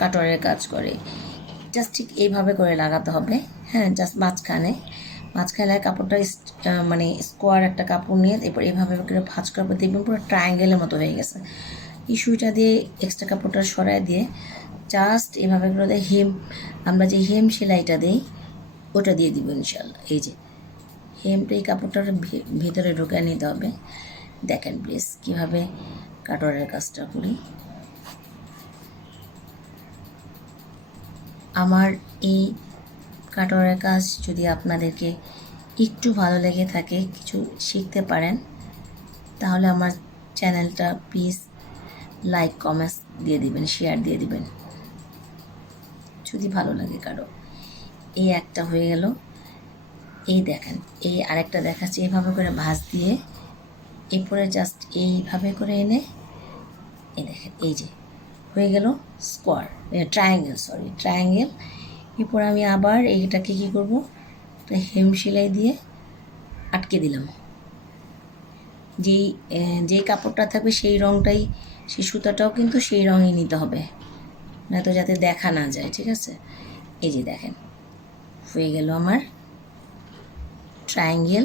কাটরের কাজ করে। জাস্ট ঠিক এইভাবে করে লাগাতে হবে। হ্যাঁ, জাস্ট মাঝখানে কাপড়টা মানে স্কোয়ার একটা কাপড় নিয়ে এরপর এইভাবে করে ভাঁজ করার পর দেখবেন পুরো ট্রায়াঙ্গেলের মতো হয়ে গেছে। এই সুইটা দিয়ে এক্সট্রা কাপড়টা সরাই দিয়ে জাস্ট এভাবে করে আমরা যে হেম সেলাইটা দিই ওটা দিয়ে দিব ইনশাল্লাহ। এই যে হেমটা এই কাপড়টার ভিতরে ঢুকে নিতে হবে। দেখেন প্লিজ কীভাবে কাটরের কাজটা করি। আমার এই কাটরের কাজ যদি আপনাদেরকে একটু ভালো লেগে থাকে, কিছু শিখতে পারেন, তাহলে আমার চ্যানেলটা প্লিজ লাইক কমেন্টস দিয়ে দিবেন, শেয়ার দিয়ে দিবেন যদি ভালো লাগে কারো। এই একটা হয়ে গেল। এই দেখেন, এই আরেকটা দেখাচ্ছি। এইভাবে করে ভাঁজ দিয়ে এরপরে জাস্ট এইভাবে করে এনে এই দেখেন, এই যে হয়ে গেল স্কোয়ার, ট্রায়াঙ্গেল। এরপর আমি আবার এইটাকে কী করবো, হেম সেলাই দিয়ে আটকে দিলাম। যেই কাপড়টা থাকবে সেই রঙটাই, সেই সুতাটাও কিন্তু সেই রঙই নিতে হবে, না তো যাতে দেখা না যায়। ঠিক আছে, এই যে দেখেন হয়ে গেল আমার ট্রায়াঙ্গেল